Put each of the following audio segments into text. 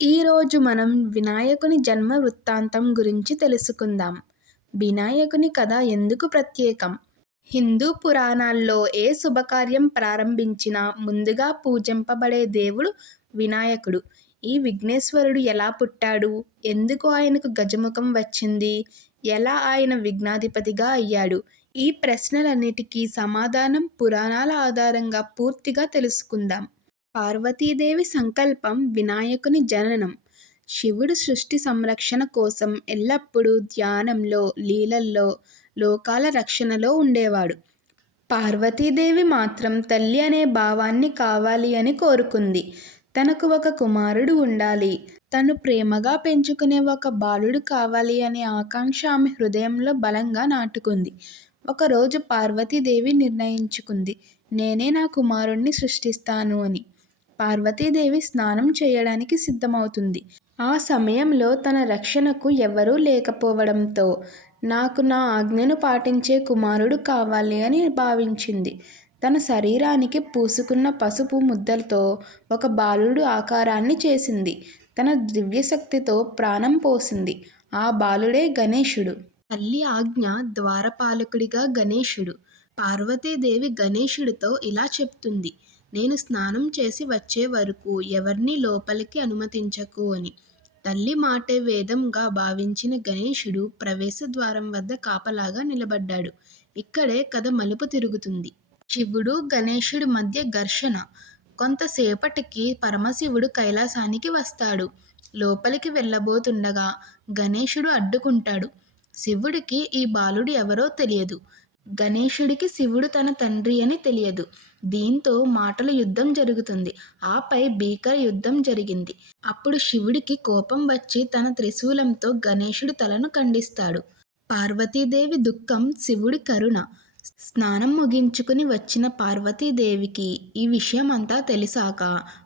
ఈరోజు మనం వినాయకుని జన్మ వృత్తాంతం గురించి తెలుసుకుందాం. వినాయకుని కథ ఎందుకు ప్రత్యేకం? హిందూ పురాణాల్లో ఏ శుభకార్యం ప్రారంభించినా ముందుగా పూజింపబడే దేవుడు వినాయకుడు. ఈ విఘ్నేశ్వరుడు ఎలా పుట్టాడు? ఎందుకు ఆయనకు గజముఖం వచ్చింది? ఎలా ఆయన విఘ్నాధిపతిగా అయ్యాడు? ఈ ప్రశ్నలన్నిటికీ సమాధానం పురాణాల ఆధారంగా పూర్తిగా తెలుసుకుందాం. పార్వతీదేవి సంకల్పం వినాయకుని జననం. శివుడు సృష్టి సంరక్షణ కోసం ఎల్లప్పుడూ ధ్యానంలో లీలల్లో లోకాల రక్షణలో ఉండేవాడు. పార్వతీదేవి మాత్రం తల్లి అనే భావాన్ని కావాలి అని కోరుకుంది. తనకు ఒక కుమారుడు ఉండాలి. తను ప్రేమగా పెంచుకునే ఒక బాలుడు కావాలి అనే ఆకాంక్ష ఆమె హృదయంలో బలంగా నాటుకుంది. ఒకరోజు పార్వతీదేవి నిర్ణయించుకుంది నేనే నా కుమారుణ్ణి సృష్టిస్తాను అని. పార్వతీదేవి స్నానం చేయడానికి సిద్ధమవుతుంది. ఆ సమయంలో తన రక్షణకు ఎవరూ లేకపోవడంతో నాకు నా ఆజ్ఞను పాటించే కుమారుడు కావాలి అని భావించింది. తన శరీరానికి పూసుకున్న పసుపు ముద్దలతో ఒక బాలుడు ఆకారాన్ని చేసింది. తన దివ్యశక్తితో ప్రాణం పోసింది. ఆ బాలుడే గణేశుడు. తల్లి ఆజ్ఞ ద్వారపాలకుడిగా గణేశుడు. పార్వతీదేవి గణేశుడితో ఇలా చెప్తుంది. నేను స్నానం చేసి వచ్చే వరకు ఎవరిని లోపలికి అనుమతించకు అని. తల్లి మాటే వేదంగా భావించిన గణేశుడు ప్రవేశ ద్వారం వద్ద కాపలాగా నిలబడ్డాడు. ఇక్కడే కథ మలుపు తిరుగుతుంది. శివుడు గణేశుడి మధ్య ఘర్షణ. కొంతసేపటికి పరమశివుడు కైలాసానికి వస్తాడు. లోపలికి వెళ్ళబోతుండగా గణేశుడు అడ్డుకుంటాడు. శివుడికి ఈ బాలుడు ఎవరో తెలియదు. గణేశుడికి శివుడు తన తండ్రి అని తెలియదు. దీంతో మాటల యుద్ధం జరుగుతుంది. ఆపై భీకర యుద్ధం జరిగింది. అప్పుడు శివుడికి కోపం వచ్చి తన త్రిశూలంతో గణేశుడి తలను ఖండిస్తాడు. పార్వతీదేవి దుఃఖం శివుడి కరుణ. స్నానం ముగించుకుని వచ్చిన పార్వతీదేవికి ఈ విషయం అంతా తెలిసాక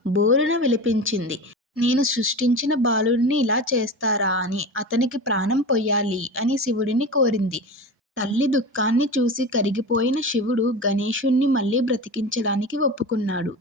బోరున విలిపించింది. నేను సృష్టించిన బాలుడిని ఇలా చేస్తారా అని అతనికి ప్రాణం పొయ్యాలి అని శివుడిని కోరింది. తల్లి దుఃఖాన్ని చూసి కరిగిపోయిన శివుడు గణేశుణ్ణి మళ్ళీ బ్రతికించడానికి ఒప్పుకున్నాడు.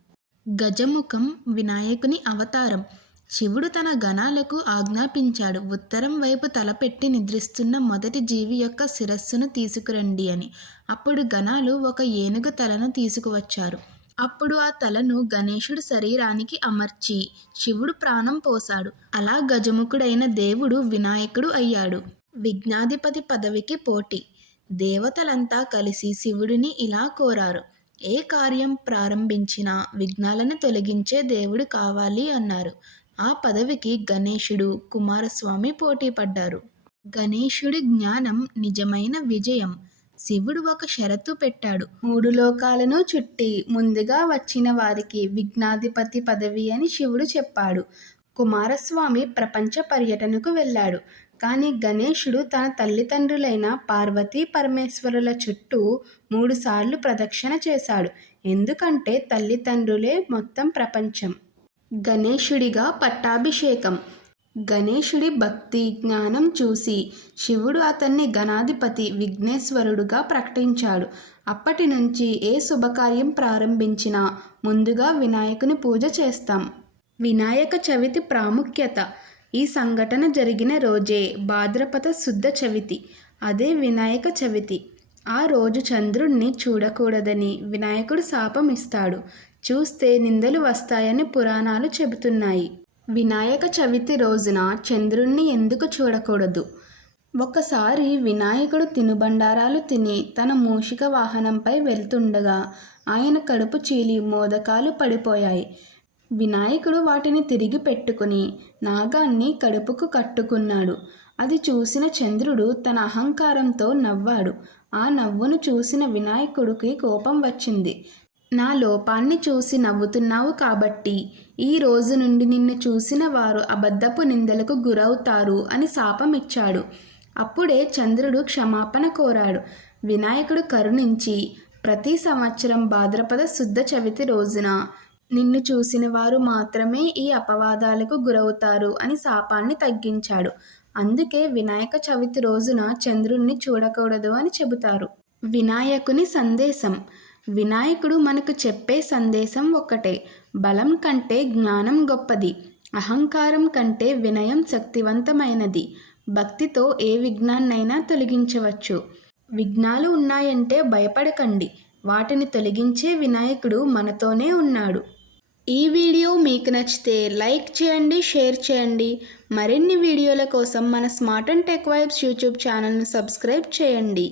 గజముఖం వినాయకుని అవతారం. శివుడు తన గణాలకు ఆజ్ఞాపించాడు. ఉత్తరం వైపు తలపెట్టి నిద్రిస్తున్న మొదటి జీవి యొక్క శిరస్సును తీసుకురండి అని. అప్పుడు గణాలు ఒక ఏనుగు తలను తీసుకువచ్చారు. అప్పుడు ఆ తలను గణేశుడు శరీరానికి అమర్చి శివుడు ప్రాణం పోశాడు. అలా గజముఖుడైన దేవుడు వినాయకుడు అయ్యాడు. విజ్ఞాధిపతి పదవికి పోటీ. దేవతలంతా కలిసి శివుడిని ఇలా కోరారు. ఏ కార్యం ప్రారంభించినా విఘ్నాలను తొలగించే దేవుడు కావాలి అన్నారు. ఆ పదవికి గణేశుడు కుమారస్వామి పోటీ పడ్డారు. గణేశుడి జ్ఞానం నిజమైన విజయం. శివుడు ఒక షరతు పెట్టాడు. మూడు లోకాలను చుట్టి ముందుగా వచ్చిన వారికి విఘ్నాధిపతి పదవి అని శివుడు చెప్పాడు. కుమారస్వామి ప్రపంచ పర్యటనకు వెళ్ళాడు. కానీ గణేశుడు తన తల్లిదండ్రులైన పార్వతీ పరమేశ్వరుల చుట్టూ మూడుసార్లు ప్రదక్షిణ చేశాడు. ఎందుకంటే తల్లిదండ్రులే మొత్తం ప్రపంచం. గణేశుడిగా పట్టాభిషేకం. గణేశుడి భక్తి జ్ఞానం చూసి శివుడు అతన్ని గణాధిపతి విఘ్నేశ్వరుడుగా ప్రకటించాడు. అప్పటి నుంచి ఏ శుభకార్యం ప్రారంభించినా ముందుగా వినాయకుని పూజ చేస్తాం. వినాయక చవితి ప్రాముఖ్యత. ఈ సంఘటన జరిగిన రోజే భాద్రపద శుద్ధ చవితి అదే వినాయక చవితి. ఆ రోజు చంద్రుణ్ణి చూడకూడదని వినాయకుడు శాపం ఇస్తాడు. చూస్తే నిందలు వస్తాయని పురాణాలు చెబుతున్నాయి. వినాయక చవితి రోజున చంద్రుణ్ణి ఎందుకు చూడకూడదు? ఒకసారి వినాయకుడు తినుబండారాలు తిని తన మూషిక వాహనంపై వెళ్తుండగా ఆయన కడుపు చీలి మోదకాలు పడిపోయాయి. వినాయకుడు వాటిని తిరిగి పెట్టుకుని నాగాన్ని కడుపుకు కట్టుకున్నాడు. అది చూసిన చంద్రుడు తన అహంకారంతో నవ్వాడు. ఆ నవ్వును చూసిన వినాయకుడికి కోపం వచ్చింది. నా లోపాన్ని చూసి నవ్వుతున్నావు కాబట్టి ఈ రోజు నుండి నిన్ను చూసిన వారు అబద్ధపు నిందలకు గురవుతారు అని శాపం ఇచ్చాడు అప్పుడే చంద్రుడు క్షమాపణ కోరాడు. వినాయకుడు కరుణించి ప్రతి సంవత్సరం భాద్రపద శుద్ధ చవితి రోజున నిన్ను చూసిన వారు మాత్రమే ఈ అపవాదాలకు గురవుతారు అని శాపాన్ని తగ్గించాడు. అందుకే వినాయక చవితి రోజున చంద్రుణ్ణి చూడకూడదు అని చెబుతారు. వినాయకుని సందేశం. వినాయకుడు మనకు చెప్పే సందేశం ఒక్కటే. బలం కంటే జ్ఞానం గొప్పది. అహంకారం కంటే వినయం శక్తివంతమైనది. భక్తితో ఏ విఘ్నాన్నైనా తొలగించవచ్చు. విఘ్నాలు ఉన్నాయంటే భయపడకండి. వాటిని తొలగించే వినాయకుడు మనతోనే ఉన్నాడు. ఈ వీడియో మీకు నచ్చితే లైక్ చేయండి షేర్ చేయండి. మరిన్ని వీడియోల కోసం మన smart and tech vibes YouTube ఛానల్ను సబ్స్క్రైబ్ చేయండి.